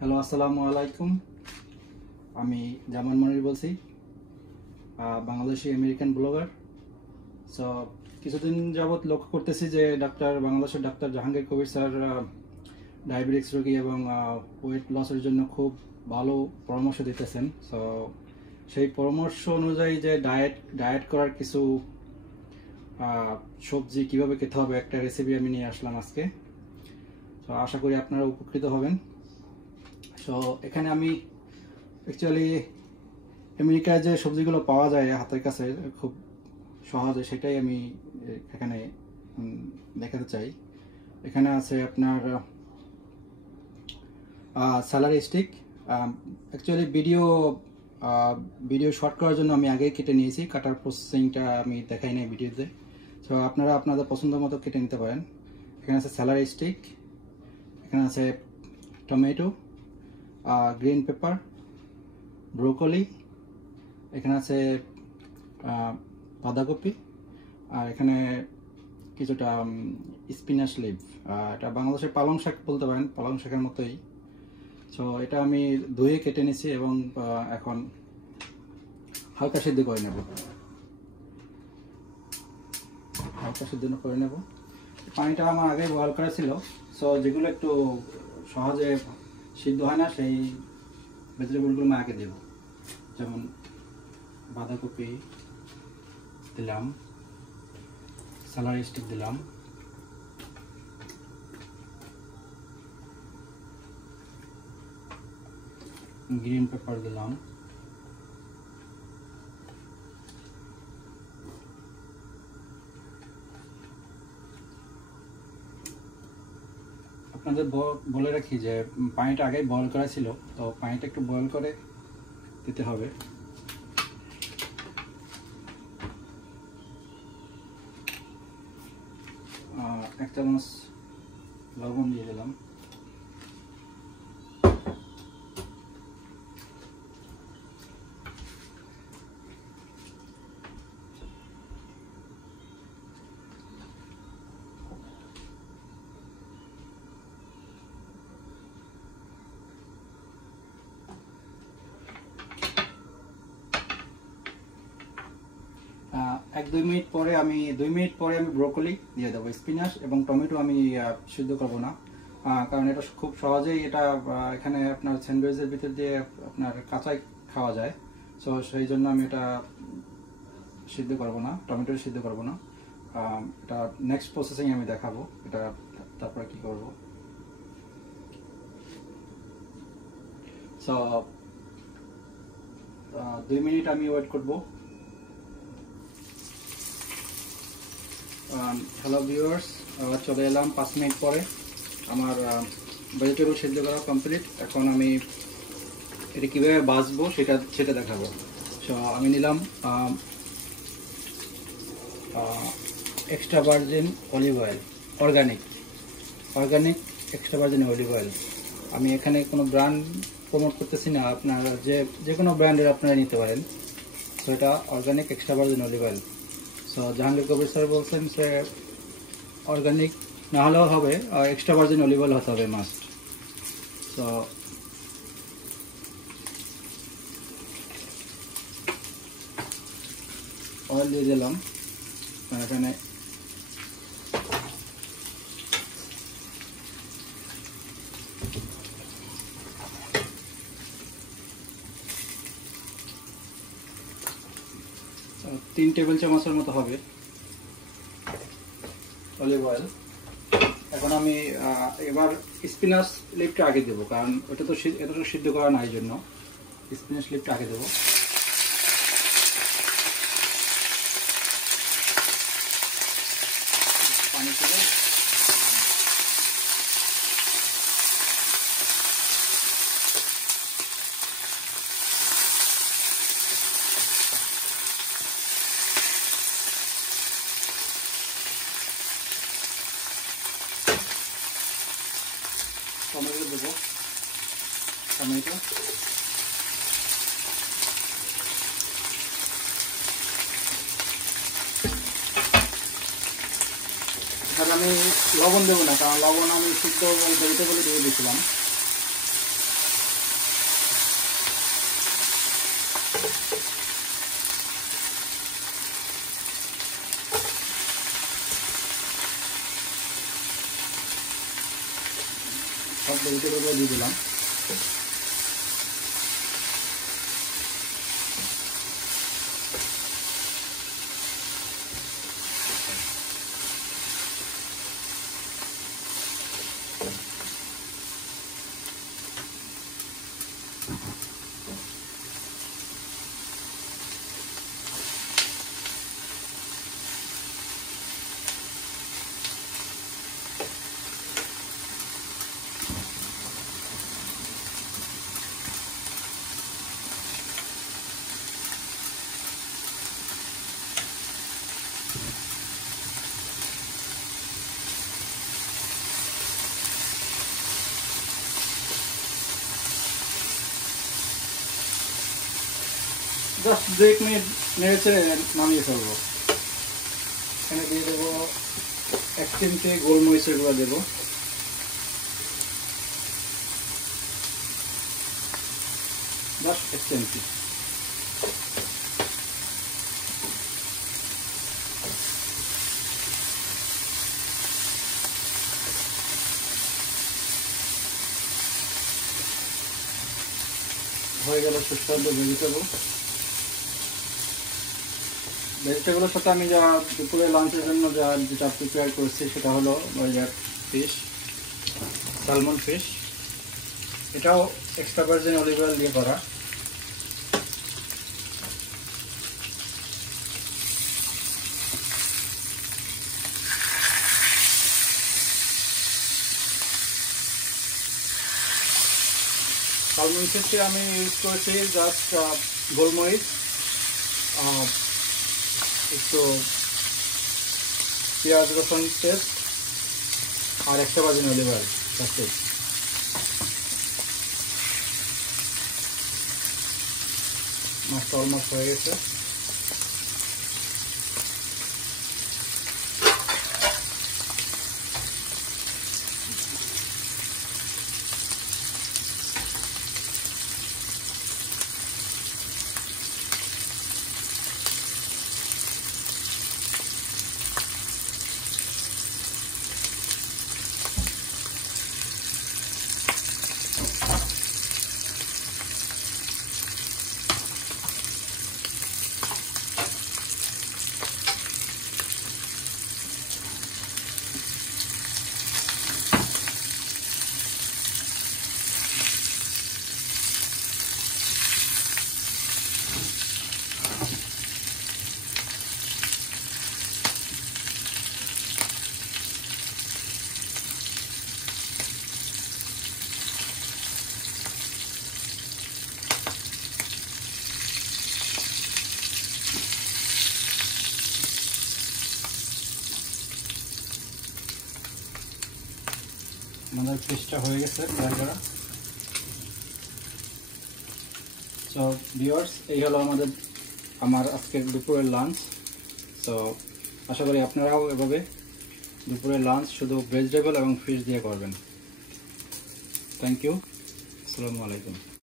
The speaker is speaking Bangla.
হ্যালো, আসসালামু আলাইকুম। আমি জামান মনির বলছি, বাংলাদেশি আমেরিকান ব্লগার। সো কিছুদিন যাবৎ লক্ষ্য করতেছি যে বাংলাদেশের doctor Jahangir Kabir sir diabetics রোগী এবং ওয়েট লসের জন্য খুব ভালো পরামর্শ দিতেছেন। সো সেই পরামর্শ অনুযায়ী যে ডায়েট করার কিছু সবজি কিভাবে খেতে হবে একটা রেসিপি আমি নিয়ে আসলাম আজকে। তো আশা করি আপনারা উপকৃত হবেন। সো এখানে আমি অ্যাকচুয়ালি আমেরিকায় যে সবজিগুলো পাওয়া যায় হাতের কাছে খুব সহজে, সেটাই আমি এখানে দেখাতে চাই। এখানে আছে আপনার salary stick. Actually video short করার জন্য আমি আগেই কেটে নিয়েছি, কাটার প্রসেসিংটা আমি দেখাই নাই ভিডিওতে। সো আপনারা আপনাদের পছন্দ মতো কেটে নিতে পারেন। এখানে আছে স্যালারি স্টিক, এখানে আছে টমেটো, গ্রিন পেপার, ব্রোকলি, এখানে আছে বাঁধাকপি, আর এখানে কিছুটা স্পিনাচ লিভ। এটা বাংলাদেশের পালং শাক বলতে পারেন, পালং শাকের মতোই। সো এটা আমি ধুয়ে কেটে নিয়েছি এবং এখন হালকা সিদ্ধ করে নেব। পানিটা আমার আগে বয়েল করা ছিল। সো যেগুলো একটু সহজে সিদ্ধ হয় না সেই ভেজিটেবলগুলো আমি আগে দেব। যেমন বাঁধাকপি দিলাম, স্যালারি স্টিক দিলাম, গ্রিন পেপার দিলাম, আপনাদের বলে রাখি যে পানিটা আগে বয়েল করা ছিল, তো পানিটা একটু বয়েল করে দিতে হবে। এক চামচ লবণ দিয়ে দিলাম। দুই মিনিট পরে আমি ব্রোকলি দিয়ে দেবো। স্পিনাচ এবং টমেটো আমি সিদ্ধ করব না, কারণ এটা খুব সহজেই এখানে আপনার স্যান্ডউইচের ভিতর দিয়ে আপনার কাঁচাই খাওয়া যায়। সো সেই জন্য আমি এটা সিদ্ধ করব না, টমেটো সিদ্ধ করব না। এটা নেক্সট প্রসেসিং আমি দেখাবো এটা তারপরে কি করব। সো 2 মিনিট আমি ওয়েট করব। হ্যালো ভিউয়ার্স, চলে এলাম 5 মিনিট পরে। আমার ভেজিটেবল সিদ্ধ করা কমপ্লিট। এখন আমি এটা কীভাবে ভাজবো সেটা দেখাবো। সো আমি নিলাম extra virgin olive oil, organic extra virgin olive oil. আমি এখানে কোনো ব্র্যান্ড প্রমোট করতেছি না, আপনারা যে কোনো ব্র্যান্ডের আপনারা নিতে পারেন। সো এটা organic extra virgin olive oil. So Jahangir Kabir sir বলছেন সে অর্গানিক না হলেও হবে, এক্সট্রা ভার্জিন অলিভ অয়েল হতে হবে মাস্ট। সো অয়েল দিয়ে দিলাম এখানে। তিন টেবিল চামচের মতো হবে অলিভ অয়েল। এখন আমি এবার স্পিনাচ লিভটা আগে দেবো, কারণ এটা তো সিদ্ধ করা না, এই জন্য স্পিনাচ লিভটা আগে দেবো। পানি ছিল টমেটো দেবো, টমেটো এখানে আমি লবণ দেবো না, কারণ লবণ আমি সিদ্ধ ভেজিটেবলে দিয়ে দিয়েছিলাম। সব ভেজিটেবলগুলো দিয়ে দিলাম। জাস্ট 2 মিনিট নেড়েছে নামিয়ে ফেলবো। এখানে দিয়ে দেবো 1 চিমটি গোলমরিচের গুঁড়া দেবো, জাস্ট 1 চিমটি। হয়ে গেল সুস্বাদু ভেজিটেবলের সাথে আমি যা দুপুরে লাঞ্চের জন্য যেটা প্রিপেয়ার করেছি সেটা হলো ফিশ, স্যালমন ফিশ। এটাও এক্সট্রা ভার্জিন অলিভ অয়েল দিয়ে করা। স্যালমন ফিশে আমি ইউজ করেছি জাস্ট গোলমরিচ, একটু পেঁয়াজ রসুন পেস্ট আর এক্সট্রা ভার্জিন অলিভ অয়েল। মাছটা অলমোস্ট হয়ে গেছে। আমাদের ফিশটা হয়ে গেছে ফ্রাই করা। সো ভিউয়ার্স, এই হলো আমার আজকের দুপুরের লাঞ্চ। সো আশা করি আপনারাও এভাবে দুপুরের লাঞ্চ শুধু ভেজিটেবল এবং ফিশ দিয়ে করবেন। Thank you. আসসালামু আলাইকুম।